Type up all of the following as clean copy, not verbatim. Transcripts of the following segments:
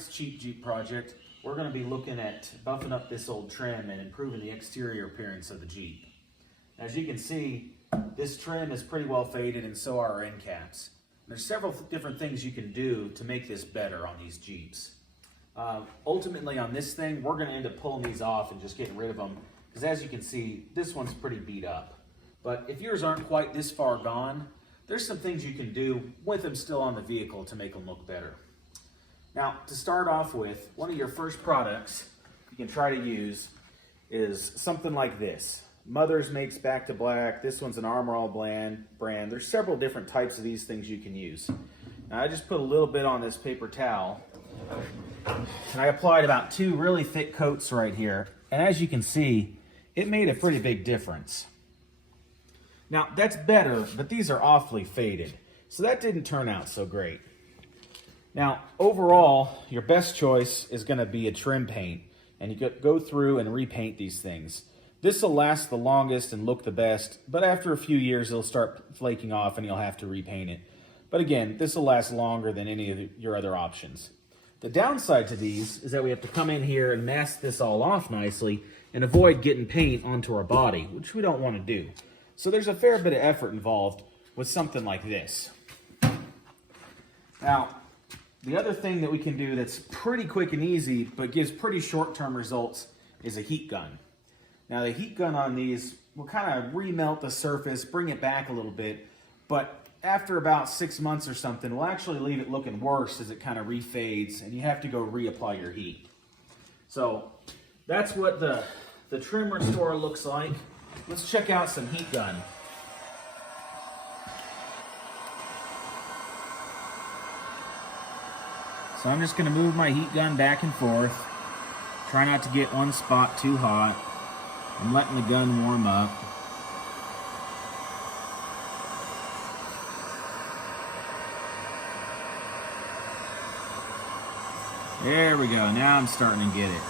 next cheap Jeep project, we're going to be looking at buffing up this old trim and improving the exterior appearance of the Jeep. As you can see, this trim is pretty well faded, and so are our end caps. There's several different things you can do to make this better on these Jeeps. Ultimately on this thing, we're going to end up pulling these off and just getting rid of them, because as you can see, this one's pretty beat up. But if yours aren't quite this far gone, there's some things you can do with them still on the vehicle to make them look better. Now, to start off with, one of your first products you can try to use is something like this. Mother's makes Back to Black. This one's an Armor All brand. There's several different types of these things you can use. Now, I just put a little bit on this paper towel, and I applied about 2 really thick coats right here. And as you can see, it made a pretty big difference. Now, that's better, but these are awfully faded, so that didn't turn out so great. Now, overall, your best choice is going to be a trim paint, and you go through and repaint these things. This will last the longest and look the best, but after a few years, it'll start flaking off and you'll have to repaint it. But again, this will last longer than any of your other options. The downside to these is that we have to come in here and mask this all off nicely and avoid getting paint onto our body, which we don't want to do. So there's a fair bit of effort involved with something like this. Now, the other thing that we can do that's pretty quick and easy, but gives pretty short-term results, is a heat gun. Now, the heat gun on these will kind of remelt the surface, bring it back a little bit, but after about 6 months or something, we'll actually leave it looking worse as it kind of refades, and you have to go reapply your heat. So that's what the trim restorer looks like. Let's check out some heat gun. So I'm just going to move my heat gun back and forth. Try not to get one spot too hot. I'm letting the gun warm up. There we go. Now I'm starting to get it.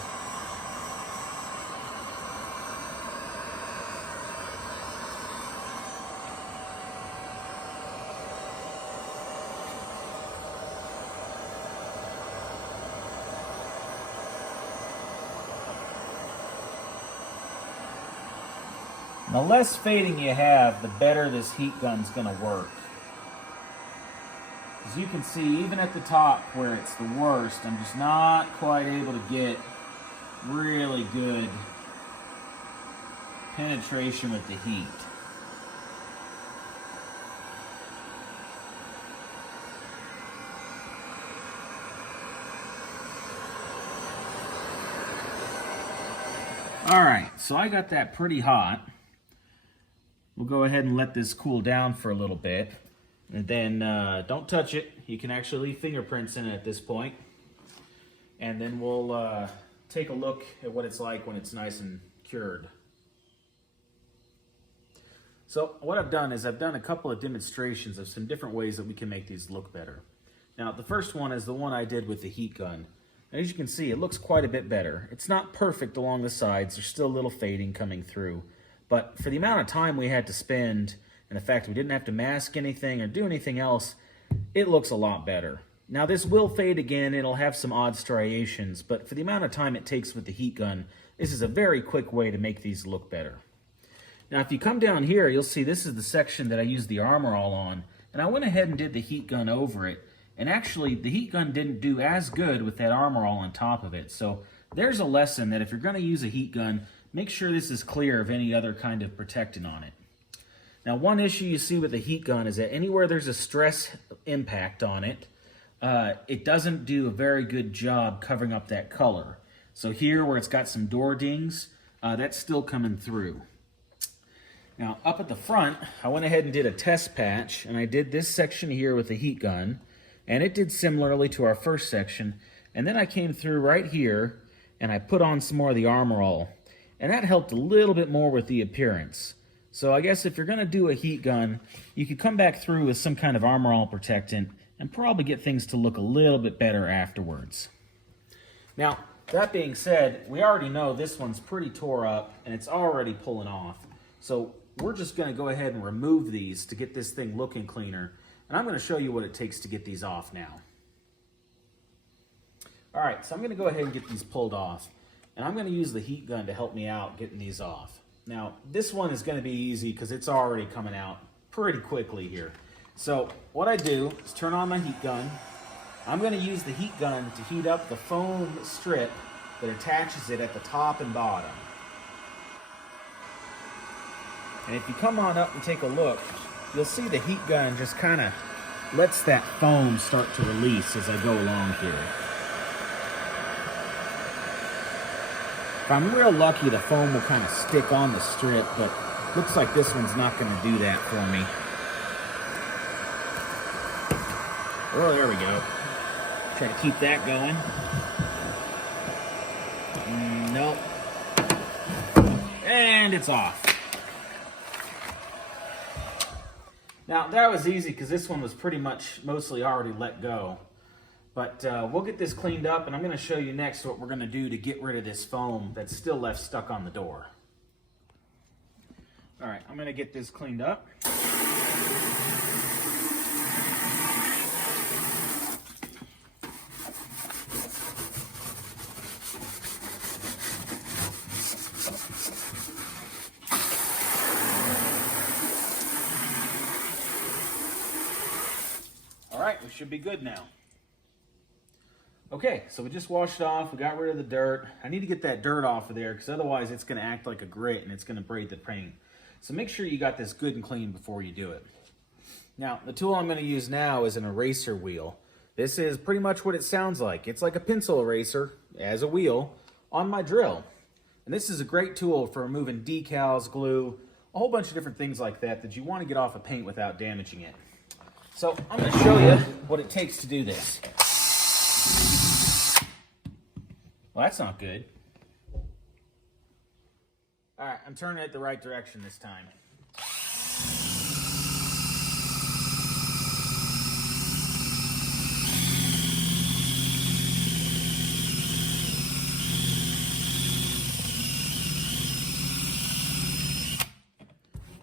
The less fading you have, the better this heat gun's going to work. As you can see, even at the top where it's the worst, I'm just not quite able to get really good penetration with the heat. All right, so I got that pretty hot. We'll go ahead and let this cool down for a little bit. And then don't touch it. You can actually leave fingerprints in it at this point. And then we'll take a look at what it's like when it's nice and cured. So what I've done is I've done a couple of demonstrations of some different ways that we can make these look better. Now the first one is the one I did with the heat gun. And as you can see, it looks quite a bit better. It's not perfect along the sides. There's still a little fading coming through. But for the amount of time we had to spend, and the fact we didn't have to mask anything or do anything else, it looks a lot better. Now this will fade again, it'll have some odd striations, but for the amount of time it takes with the heat gun, this is a very quick way to make these look better. Now if you come down here, you'll see this is the section that I used the Armor All on, and I went ahead and did the heat gun over it, and actually the heat gun didn't do as good with that Armor All on top of it. So there's a lesson that if you're going to use a heat gun, make sure this is clear of any other kind of protectant on it. Now, one issue you see with the heat gun is that anywhere there's a stress impact on it, it doesn't do a very good job covering up that color. So here where it's got some door dings, that's still coming through. Now, up at the front, I went ahead and did a test patch, and I did this section here with the heat gun, and it did similarly to our first section. And then I came through right here, and I put on some more of the Armor All. And that helped a little bit more with the appearance. So I guess if you're going to do a heat gun, you could come back through with some kind of Armor All protectant and probably get things to look a little bit better afterwards. Now, that being said, we already know this one's pretty tore up and it's already pulling off. So we're just going to go ahead and remove these to get this thing looking cleaner. And I'm going to show you what it takes to get these off now. All right, so I'm gonna go ahead and get these pulled off. And I'm gonna use the heat gun to help me out getting these off. Now, this one is gonna be easy because it's already coming out pretty quickly here. So what I do is turn on my heat gun. I'm gonna use the heat gun to heat up the foam strip that attaches it at the top and bottom. And if you come on up and take a look, you'll see the heat gun just kind of lets that foam start to release as I go along here. If I'm real lucky, the foam will kind of stick on the strip, but looks like this one's not going to do that for me. Oh, there we go. Try to keep that going. Nope. And it's off. Now, that was easy because this one was pretty much mostly already let go. But we'll get this cleaned up, and I'm going to show you next what we're going to do to get rid of this foam that's still left stuck on the door. All right, I'm going to get this cleaned up. All right, we should be good now. Okay, so we just washed it off, we got rid of the dirt. I need to get that dirt off of there because otherwise it's gonna act like a grit and it's gonna braid the paint. So make sure you got this good and clean before you do it. Now, the tool I'm gonna use now is an eraser wheel. This is pretty much what it sounds like. It's like a pencil eraser as a wheel on my drill. And this is a great tool for removing decals, glue, a whole bunch of different things like that that you wanna get off a paint without damaging it. So I'm gonna show you what it takes to do this. Well, that's not good. All right, I'm turning it the right direction this time.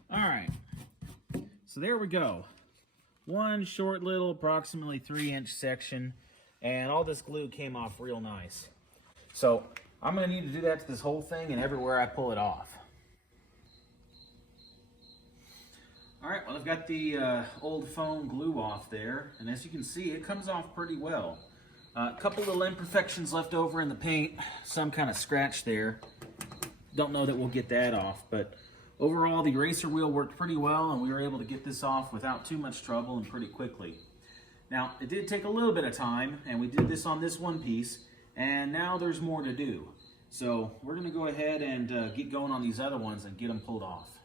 All right, so there we go. One short little approximately 3-inch section, and all this glue came off real nice. So I'm going to need to do that to this whole thing and everywhere I pull it off. All right, well, I've got the old foam glue off there, and as you can see, it comes off pretty well. A couple little imperfections left over in the paint, some kind of scratch there. Don't know that we'll get that off, but overall the eraser wheel worked pretty well, and we were able to get this off without too much trouble and pretty quickly. Now, it did take a little bit of time, and we did this on this one piece. And now there's more to do. So we're going to go ahead and get going on these other ones and get them pulled off.